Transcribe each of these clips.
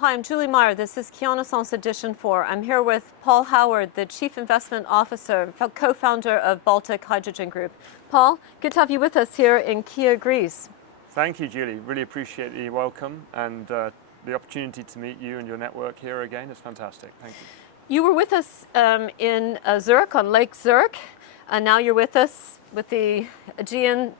Hi, I'm Julie Meyer. This is Keanaissance Edition 4. I'm here with Paul Howard, the Chief Investment Officer, co-founder of Baltic Hydrogen Group. Paul, good to have you with us here in Kia, Greece. Thank you, Julie. Really appreciate the welcome and the opportunity to meet you and your network here again. It's fantastic. Thank you. You were with us in Zurich, on Lake Zurich, and now you're with us with the Aegean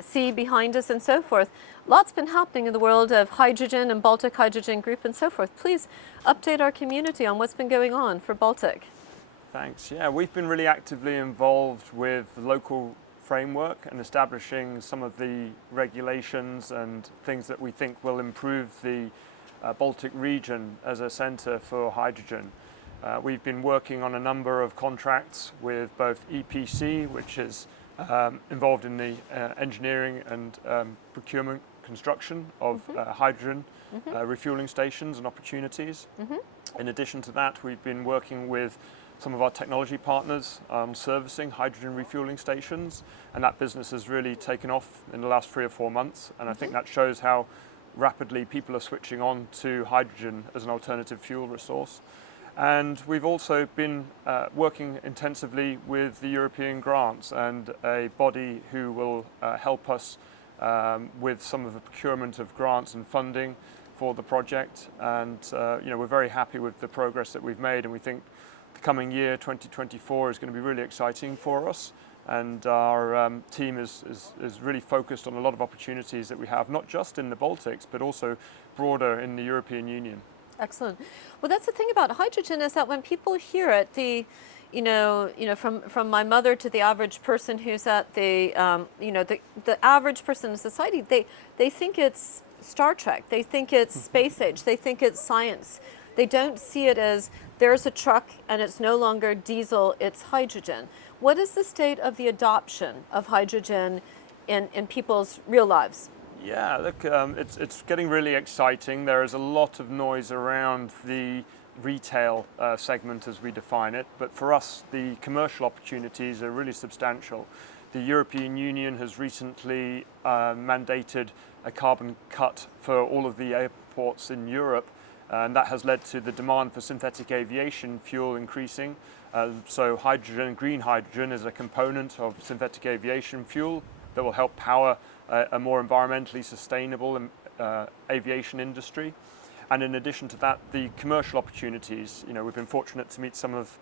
Sea behind us and so forth. Lots been happening in the world of hydrogen and Baltic Hydrogen Group and so forth. Please update our community on what's been going on for Baltic. Thanks. Yeah, we've been really actively involved with the local framework and establishing some of the regulations and things that we think will improve the Baltic region as a centre for hydrogen. We've been working on a number of contracts with both EPC, which is involved in the engineering and procurement construction of hydrogen refueling stations and opportunities. In addition to that, we've been working with some of our technology partners on servicing hydrogen refueling stations, and that business has really taken off in the last 3 or 4 months, and I think that shows how rapidly people are switching on to hydrogen as an alternative fuel resource. And we've also been working intensively with the European grants and a body who will help us with some of the procurement of grants and funding for the project. And we're very happy with the progress that we've made, and we think the coming year, 2024, is going to be really exciting for us. And our team is really focused on a lot of opportunities that we have, not just in the Baltics, but also broader in the European Union. Excellent. Well, that's the thing about hydrogen, is that when people hear it, from my mother to the average person who's at the average person in society, they think it's Star Trek, they think it's space age, they think it's science. They don't see it as there's a truck and it's no longer diesel, it's hydrogen. What is the state of the adoption of hydrogen in people's real lives? Yeah, look, it's getting really exciting. There is a lot of noise around the retail segment as we define it, but for us, the commercial opportunities are really substantial. The European Union has recently mandated a carbon cut for all of the airports in Europe, and that has led to the demand for synthetic aviation fuel increasing. So hydrogen, green hydrogen, is a component of synthetic aviation fuel that will help power a more environmentally sustainable aviation industry. And in addition to that, the commercial opportunities. We've been fortunate to meet some of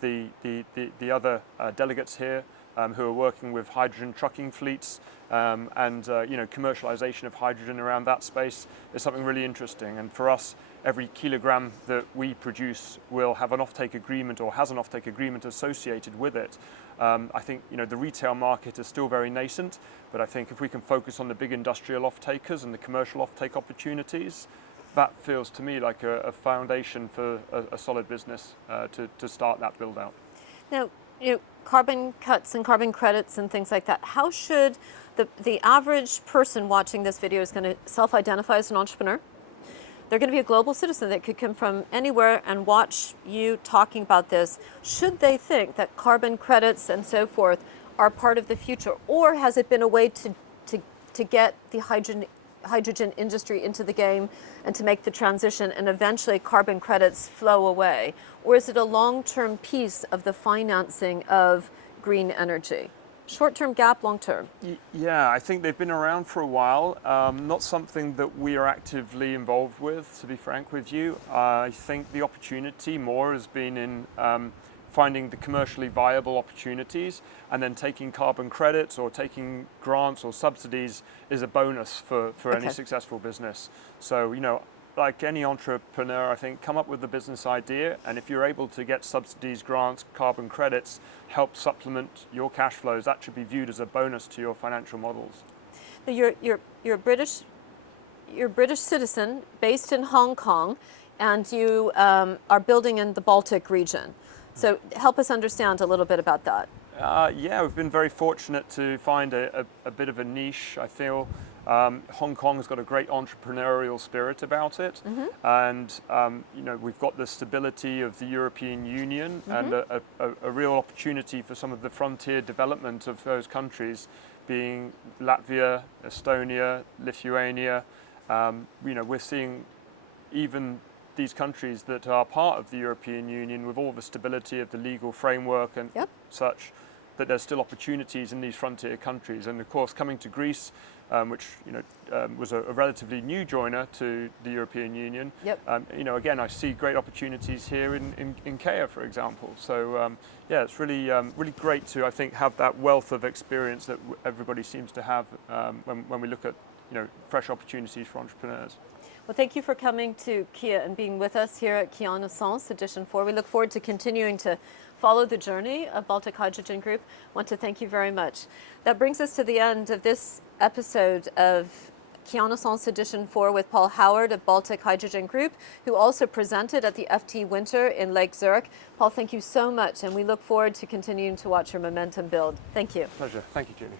the other delegates here who are working with hydrogen trucking fleets, and commercialization of hydrogen around that space is something really interesting. And for us, every kilogram that we produce will have an offtake agreement, or has an offtake agreement associated with it. I think the retail market is still very nascent, but I think if we can focus on the big industrial offtakers and the commercial offtake opportunities, that feels to me like a foundation for a solid business to start that build out. Now, carbon cuts and carbon credits and things like that, how should the average person watching this video is going to self-identify as an entrepreneur? They're going to be a global citizen that could come from anywhere and watch you talking about this. Should they think that carbon credits and so forth are part of the future, or has it been a way to get the hydrogen industry into the game and to make the transition and eventually carbon credits flow away? Or is it a long-term piece of the financing of green energy? Short-term gap, long-term? Yeah, I think they've been around for a while. Not something that we are actively involved with, to be frank with you. I think the opportunity more has been in finding the commercially viable opportunities, and then taking carbon credits or taking grants or subsidies is a bonus for any successful business. So, like any entrepreneur, I think, come up with a business idea, and if you're able to get subsidies, grants, carbon credits, help supplement your cash flows, that should be viewed as a bonus to your financial models. You're a British citizen based in Hong Kong, and you are building in the Baltic region. So help us understand a little bit about that. Yeah, we've been very fortunate to find a bit of a niche, I feel. Hong Kong has got a great entrepreneurial spirit about it, and we've got the stability of the European Union and a real opportunity for some of the frontier development of those countries, being Latvia, Estonia, Lithuania. We're seeing even these countries that are part of the European Union, with all the stability of the legal framework and Yep. such, that there's still opportunities in these frontier countries. And of course, coming to Greece, which was a relatively new joiner to the European Union. Yep. Again, I see great opportunities here in Keia, for example. So it's really really great to, I think, have that wealth of experience that everybody seems to have when we look at fresh opportunities for entrepreneurs. Well, thank you for coming to Keia and being with us here at Keanaissance Edition 4. We look forward to continuing to follow the journey of Baltic Hydrogen Group. I want to thank you very much. That brings us to the end of this episode of Keanaissance Edition 4 with Paul Howard of Baltic Hydrogen Group, who also presented at the FT Winter in Lake Zurich. Paul, thank you so much, and we look forward to continuing to watch your momentum build. Thank you. Pleasure. Thank you, Julie.